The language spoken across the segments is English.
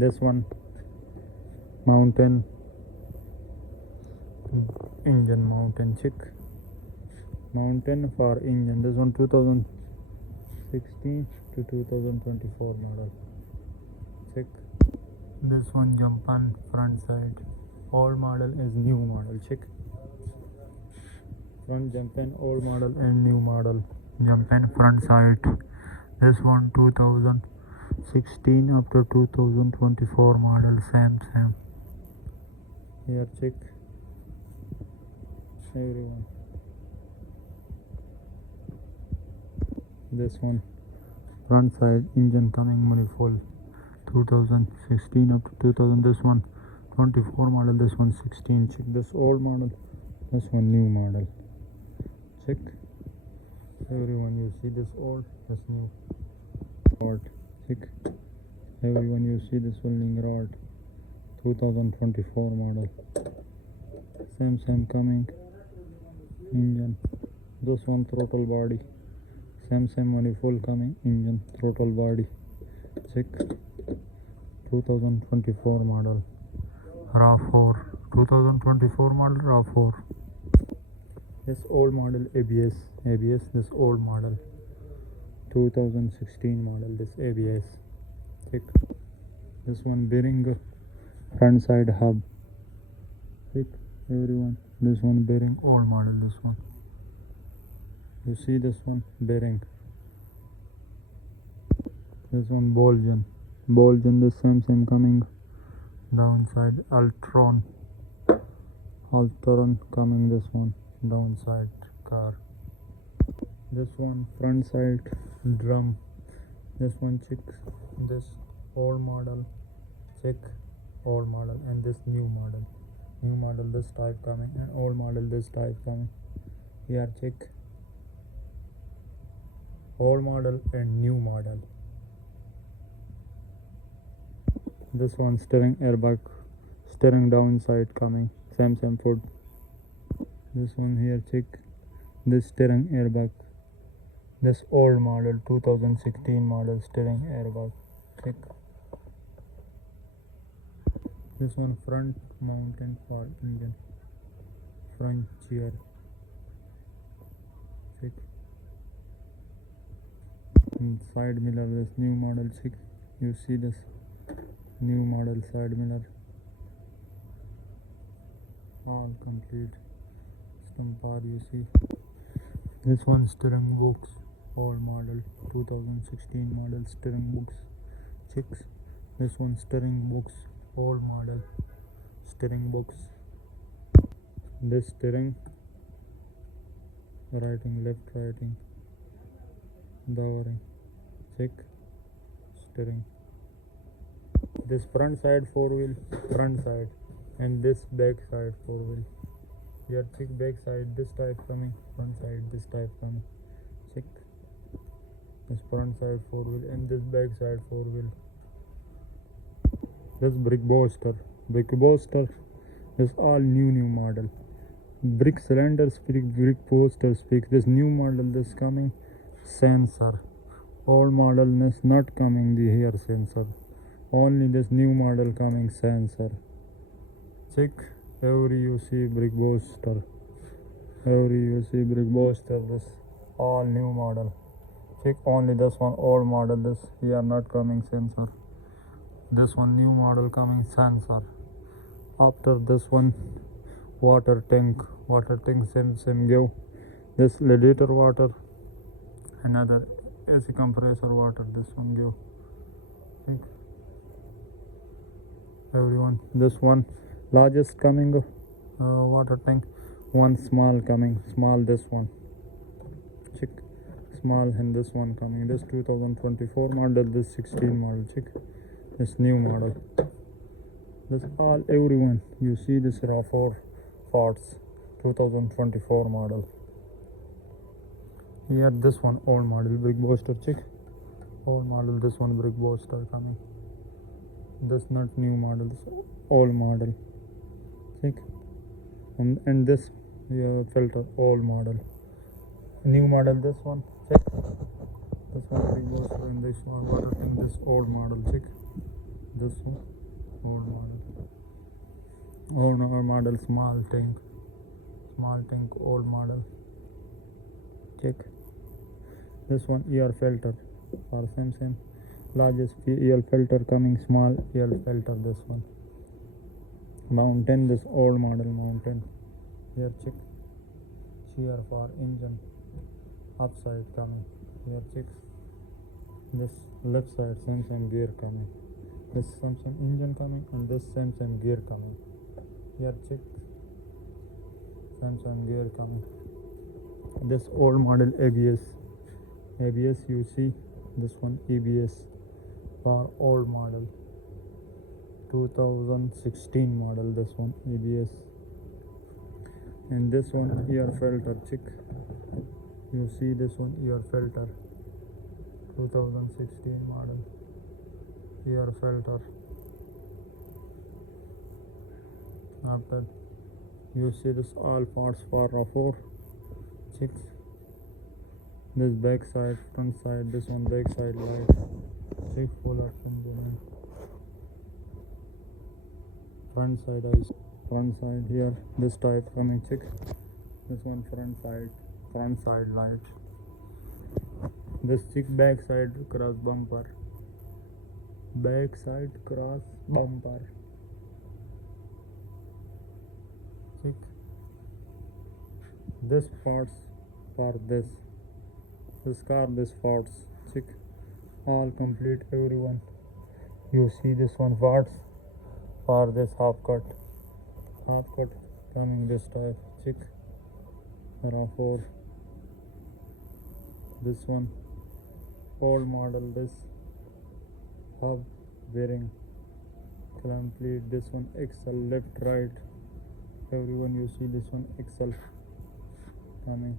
This one mountain engine, mountain chick, mountain for engine. This one 2016 to 2024 model chick. This one jump on front side, old model is new model chick. Front jump in, old model and new model jump in front side. This one 2016 up to 2024 model, same. Here check everyone. This one front side engine coming manifold 2016 up to 2000. This one 24 model, this one 16. Check this old model, this one new model. Check everyone, you see this old, this new rod. Check everyone, you see this welding rod 2024 model, same coming engine. This one throttle body, same manifold coming engine, throttle body. Check 2024 model RAV4, 2024 model RAV4. This old model ABS, this old model 2016 model, this ABS. Check this one bearing front side hub. Check everyone, this one bearing old model. This one, you see this one bearing. This one Bolgen, the same coming downside. Altron coming, this one downside car. This one front side drum. This one check this old model, check old model, and this new model this type coming, and old model this type coming. Here check old model and new model. This one steering airbag, steering downside coming, same foot. This one here check this steering airbag, this old model 2016 model steering airbag. Check this one front mountain for engine, front chair. Check and side mirror, this new model. Check, you see this new model side mirror, all complete stump bar. You see this one steering box, old model 2016 model steering box. Check this one steering box, old model steering box. This steering righting, left righting, dowering. Check steering. This front side 4-wheel, front side, and this back side 4-wheel. Here check back side, this type coming, front side this type coming. Check this front side 4-wheel and this back side 4-wheel. This brick booster is all new model. Brick cylinders, brick booster speak. This new model, this coming sensor. Old model is not coming the here sensor, only this new model coming sensor. Check every you see brick booster, this all new model. Check only this one old model, this here not coming sensor. This one new model coming sensor. After this one water tank same give. This radiator water, another AC compressor water, this one give. Check everyone, this one largest coming water tank, one small coming, small this one. Check small, and this one coming, this 2024 model, this 16 model. Check this new model, this all everyone, you see this RAV4 parts 2024 model. Here this one old model brick booster. Check old model, this one brick booster coming, this not new model, this old model. Check and this filter old model, new model this one. Check this one brick booster, and this one water tank, this old model. Check This one old model small tank old model. Check this one ear filter for Samsung. Largest ear filter coming, small ear filter. This one mountain, this old model mountain. Here check cheer for engine upside coming. Here check this left side Samsung gear coming, this Samsung engine coming, and this Samsung gear coming. Here check Samsung gear coming. This old model ABS you see. This one ABS for old model 2016 model. This one ABS. And this one ear filter check. You see this one ear filter 2016 model ear filter. After you see this all parts for RAV4 check. This back side, front side, this one back side light check, full option. Front side eyes, front side here this type coming check. This one front side light. This check back side cross bumper, check. This parts for this car, this parts check, all complete everyone. You see this one parts for this half cut coming this type check. RAV4. This one old model, this hub bearing complete. This one XL left right everyone. You see this one XL coming.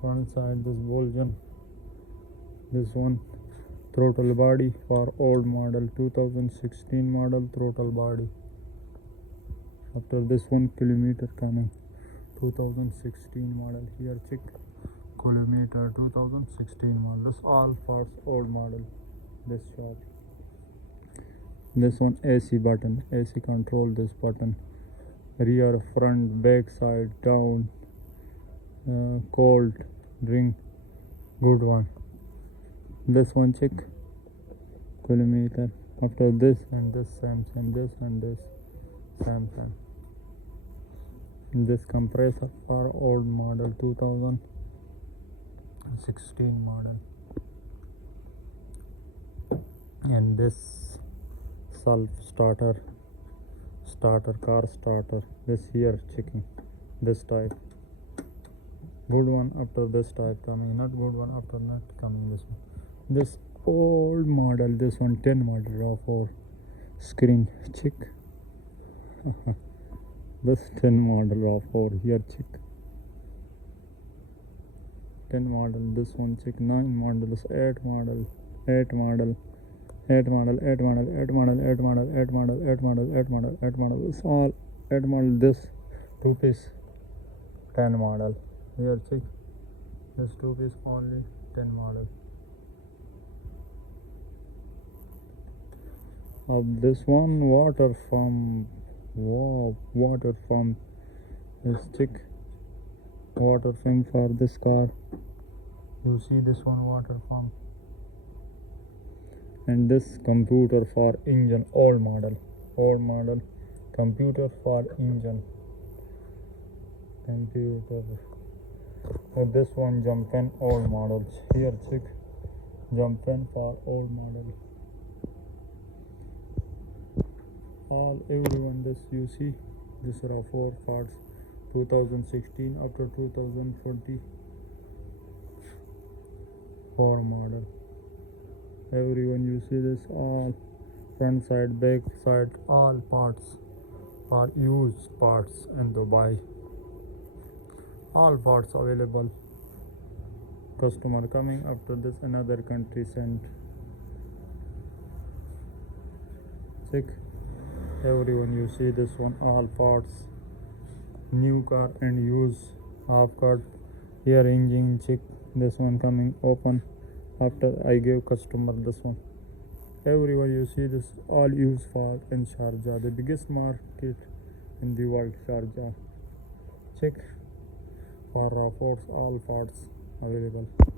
Front side this Bolgen. This one throttle body for old model 2016 model throttle body. After this 1 kilometer coming 2016 model. Here check kilometer 2016 model. This all parts old model. This shop. This one AC button, AC control. This button rear, front, back side, down, cold drink, good one. This one check kilometer. After this and this Samsung, this and this Samsung. This compressor for old model 2016 model. And this self starter car starter. This here checking this type, good one. After this type coming, not good one. After not coming this one. This old model, this one 10 model RAV4 screen check. This 10 model RAV4 here check. 10 model. This one check. 9 model. This 8 model. 8 model. 8 model. 8 model. 8 model. 8 model. 8 model. 8 model. 8 model. 8 model. It's all 8 model. This 2 piece 10 model. Here check. This 2 piece only 10 model. Of this one water pump. Wow, water pump. Let's check water pump for this car. You see this one water pump. And this computer for engine, old model computer for engine computer. Or this one jump pen old models. Here check jump pen for old model. All everyone this you see this RAV4 cars 2016 up to 2024 model. Everyone you see this all front side, back side, all parts are used parts in Dubai. All parts available. Customer coming after this another country sent. Check everyone you see this one all parts new car and use half cut. Here engine check This one coming open after I gave customer this one. Everywhere you see this all used for in Sharjah, the biggest market in the world, Sharjah. Check for RAV4s, all parts available.